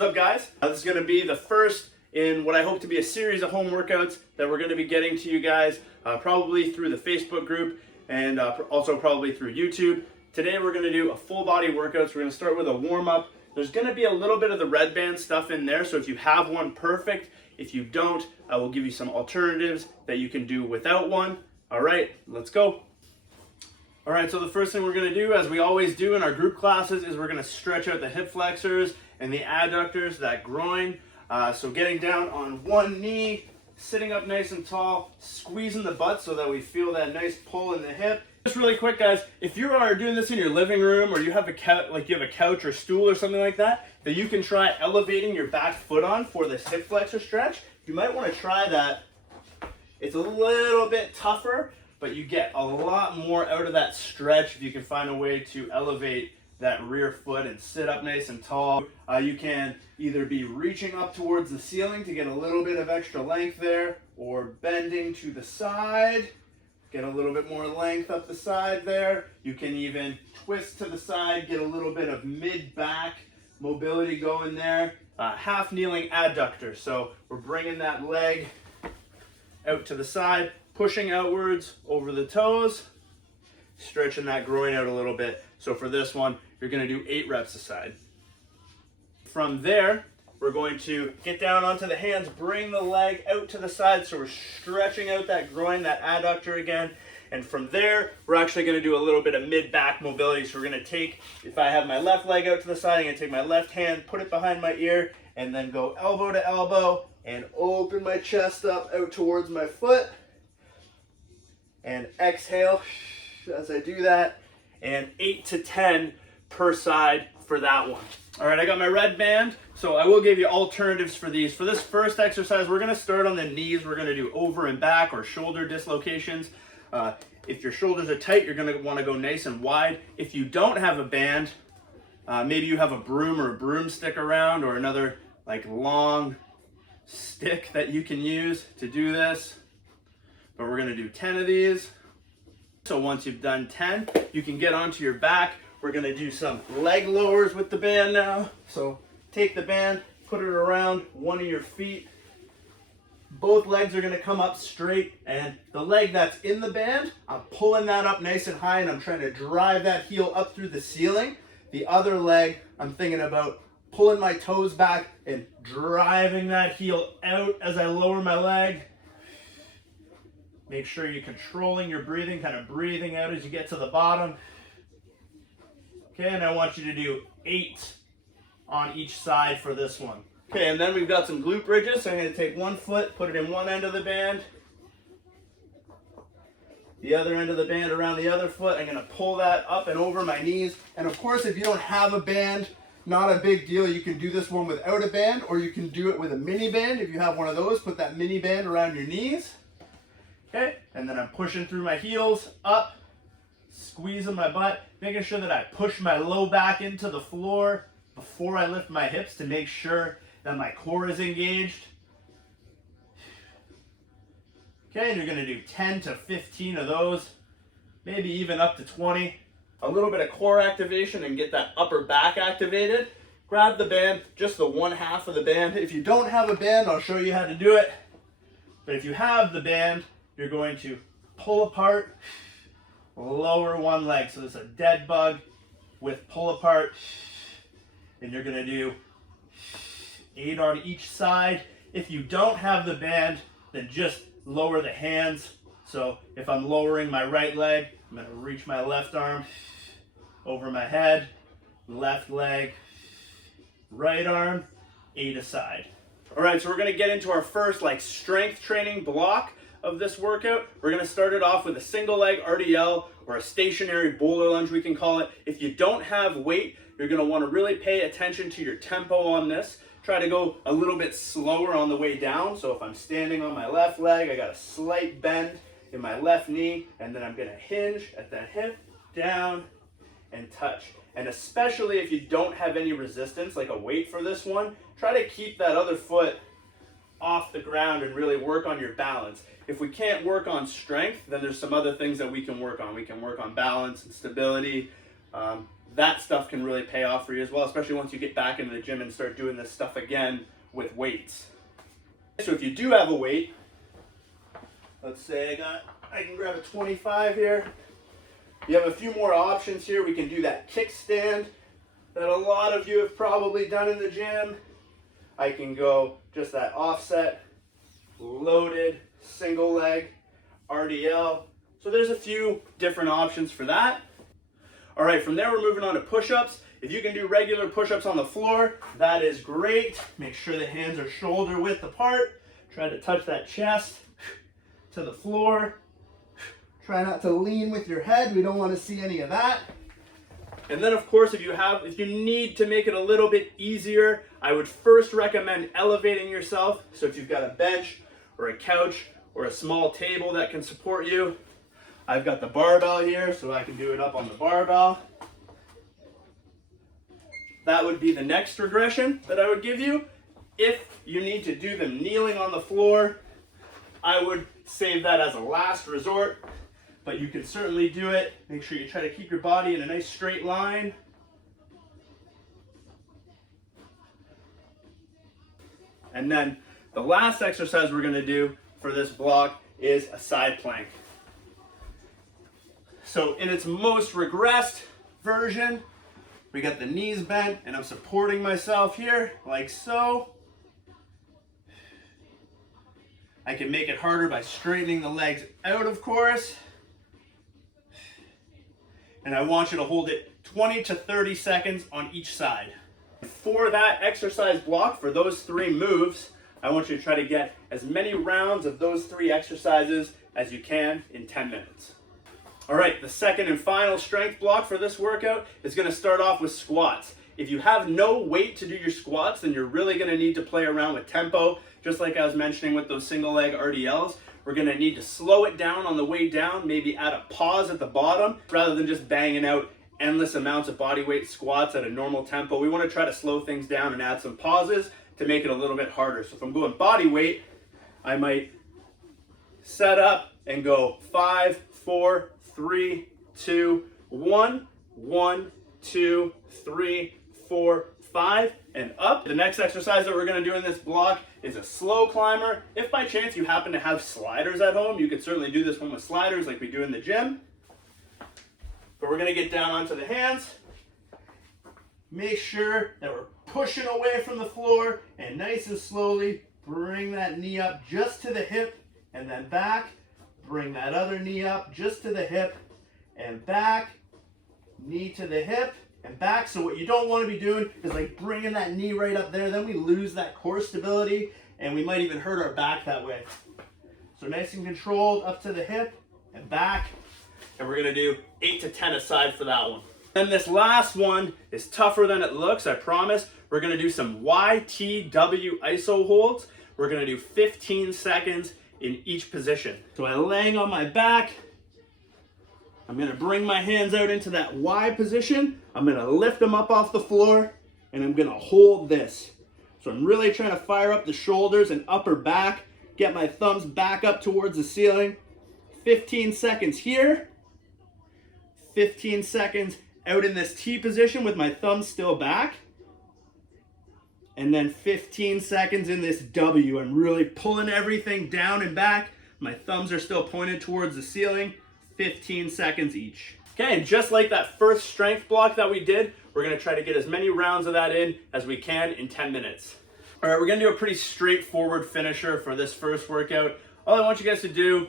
What's up, guys? This is going to be the first in what I hope to be a series of home workouts that we're going to be getting to you guys, probably through the Facebook group and also probably through YouTube. Today we're going to do a full body workout, so we're going to start with a warm-up. There's going to be a little bit of the red band stuff in there, so if you have one, perfect. If you don't, I will give you some alternatives that you can do without one. All right, let's go. All right, so the first thing we're going to do, as we always do in our group classes, is we're going to stretch out the hip flexors and the adductors, that groin. So getting down on one knee, sitting up nice and tall, squeezing the butt so that we feel that nice pull in the hip. Just really quick, guys, if you are doing this in your living room or you have a couch or stool or something like that, that you can try elevating your back foot on for this hip flexor stretch, you might want to try that. It's a little bit tougher, but you get a lot more out of that stretch if you can find a way to elevate that rear foot and sit up nice and tall. You can either be reaching up towards the ceiling to get a little bit of extra length there, or bending to the side, get a little bit more length up the side there. You can even twist to the side, get a little bit of mid-back mobility going there. Half kneeling adductor, so we're bringing that leg out to the side, pushing outwards over the toes, stretching that groin out a little bit. So for this one, you're going to do 8 reps a side. From there, we're going to get down onto the hands, bring the leg out to the side, so we're stretching out that groin, that adductor again. And from there, we're actually going to do a little bit of mid-back mobility. So we're going to take, if I have my left leg out to the side, I'm going to take my left hand, put it behind my ear, and then go elbow to elbow and open my chest up out towards my foot. And exhale as I do that. And 8 to 10 per side for that one. All right, I got my red band, so I will give you alternatives for these. For this first exercise, we're gonna start on the knees. We're gonna do over and back or shoulder dislocations. If your shoulders are tight, you're gonna wanna go nice and wide. If you don't have a band, maybe you have a broom or a broomstick around, or another like long stick that you can use to do this. But we're gonna do 10 of these. So once you've done 10, you can get onto your back. We're gonna do some leg lowers with the band now. So take the band, put it around one of your feet. Both legs are gonna come up straight, and the leg that's in the band, I'm pulling that up nice and high, and I'm trying to drive that heel up through the ceiling. The other leg, I'm thinking about pulling my toes back and driving that heel out as I lower my leg. Make sure you're controlling your breathing, kind of breathing out as you get to the bottom. Okay, and I want you to do 8 on each side for this one. Okay, and then we've got some glute bridges. So I'm going to take one foot, put it in one end of the band. The other end of the band around the other foot. I'm going to pull that up and over my knees. And of course, if you don't have a band, not a big deal. You can do this one without a band, or you can do it with a mini band. If you have one of those, put that mini band around your knees. Okay, and then I'm pushing through my heels, up, squeezing my butt, making sure that I push my low back into the floor before I lift my hips to make sure that my core is engaged. Okay, and you're gonna do 10 to 15 of those, maybe even up to 20. A little bit of core activation and get that upper back activated. Grab the band, just the one half of the band. If you don't have a band, I'll show you how to do it. But if you have the band, you're going to pull apart, lower one leg. So there's a dead bug with pull apart. And you're gonna do 8 on each side. If you don't have the band, then just lower the hands. So if I'm lowering my right leg, I'm gonna reach my left arm over my head, left leg, right arm, 8 aside. All right, so we're gonna get into our first strength training block of this workout. We're gonna start it off with a single leg RDL, or a stationary boulder lunge, we can call it. If you don't have weight, you're gonna wanna really pay attention to your tempo on this. Try to go a little bit slower on the way down. So if I'm standing on my left leg, I got a slight bend in my left knee, and then I'm gonna hinge at that hip, down, and touch. And especially if you don't have any resistance, like a weight for this one, try to keep that other foot off the ground and really work on your balance. If we can't work on strength, then there's some other things that we can work on. We can work on balance and stability. that stuff can really pay off for you as well, especially once you get back into the gym and start doing this stuff again with weights. So if you do have a weight, let's say I can grab a 25 here. You have a few more options here. We can do that kickstand that a lot of you have probably done in the gym. I can go just that offset, loaded, single leg, RDL. So there's a few different options for that. All right, from there we're moving on to push-ups. If you can do regular push-ups on the floor, that is great. Make sure the hands are shoulder width apart. Try to touch that chest to the floor. Try not to lean with your head. We don't want to see any of that. And then of course, if you need to make it a little bit easier, I would first recommend elevating yourself. So if you've got a bench or a couch or a small table that can support you, I've got the barbell here, so I can do it up on the barbell. That would be the next regression that I would give you. If you need to do them kneeling on the floor, I would save that as a last resort, but you can certainly do it. Make sure you try to keep your body in a nice straight line. And then the last exercise we're going to do for this block is a side plank. So in its most regressed version, we got the knees bent and I'm supporting myself here like so. I can make it harder by straightening the legs out, of course. And I want you to hold it 20 to 30 seconds on each side. For that exercise block, for those 3 moves, I want you to try to get as many rounds of those 3 exercises as you can in 10 minutes. All right, the second and final strength block for this workout is going to start off with squats. If you have no weight to do your squats, then you're really going to need to play around with tempo. Just like I was mentioning with those single leg RDLs, we're going to need to slow it down on the way down, maybe add a pause at the bottom, rather than just banging out endless amounts of body weight squats at a normal tempo. We want to try to slow things down and add some pauses to make it a little bit harder. So if I'm going body weight, I might set up and go 5, 4, 3, 2, 1, 1, 2, 3, 4, 5, and up. The next exercise that we're going to do in this block is a slow climber. If by chance you happen to have sliders at home, you could certainly do this one with sliders like we do in the gym. But we're going to get down onto the hands. Make sure that we're pushing away from the floor and nice and slowly bring that knee up just to the hip and then back. Bring that other knee up just to the hip and back. Knee to the hip and back. So what you don't want to be doing is like bringing that knee right up there. Then we lose that core stability and we might even hurt our back that way. So nice and controlled up to the hip and back. And we're going to do 8 to 10 aside for that one. Then this last one is tougher than it looks, I promise. We're going to do some YTW iso holds. We're going to do 15 seconds in each position. So I'm laying on my back. I'm going to bring my hands out into that Y position. I'm going to lift them up off the floor and I'm going to hold this. So I'm really trying to fire up the shoulders and upper back, get my thumbs back up towards the ceiling. 15 seconds here. 15 seconds out in this T position with my thumbs still back. And then 15 seconds in this W. I'm really pulling everything down and back. My thumbs are still pointed towards the ceiling. 15 seconds each. Okay, and just like that first strength block that we did, we're going to try to get as many rounds of that in as we can in 10 minutes. All right, we're going to do a pretty straightforward finisher for this first workout. All I want you guys to do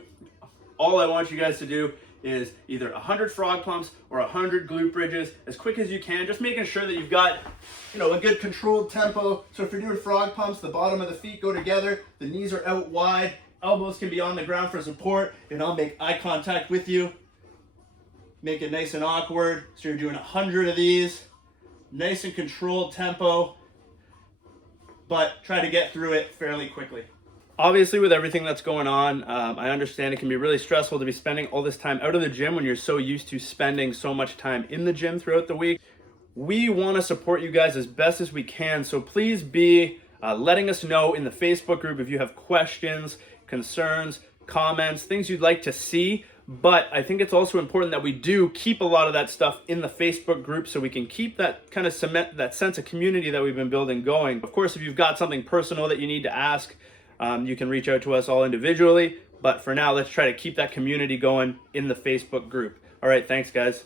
is either 100 frog pumps or 100 glute bridges as quick as you can, just making sure that you've got, a good controlled tempo. So if you're doing frog pumps, the bottom of the feet go together, the knees are out wide, elbows can be on the ground for support, and I'll make eye contact with you. Make it nice and awkward. So you're doing 100 of these, nice and controlled tempo, but try to get through it fairly quickly. Obviously, with everything that's going on, I understand it can be really stressful to be spending all this time out of the gym when you're so used to spending so much time in the gym throughout the week. We want to support you guys as best as we can, so please be letting us know in the Facebook group if you have questions, concerns, comments, things you'd like to see. But I think it's also important that we do keep a lot of that stuff in the Facebook group so we can keep that kind of cement, that sense of community that we've been building going. Of course, if you've got something personal that you need to ask, you can reach out to us all individually. But for now, let's try to keep that community going in the Facebook group. All right, thanks guys.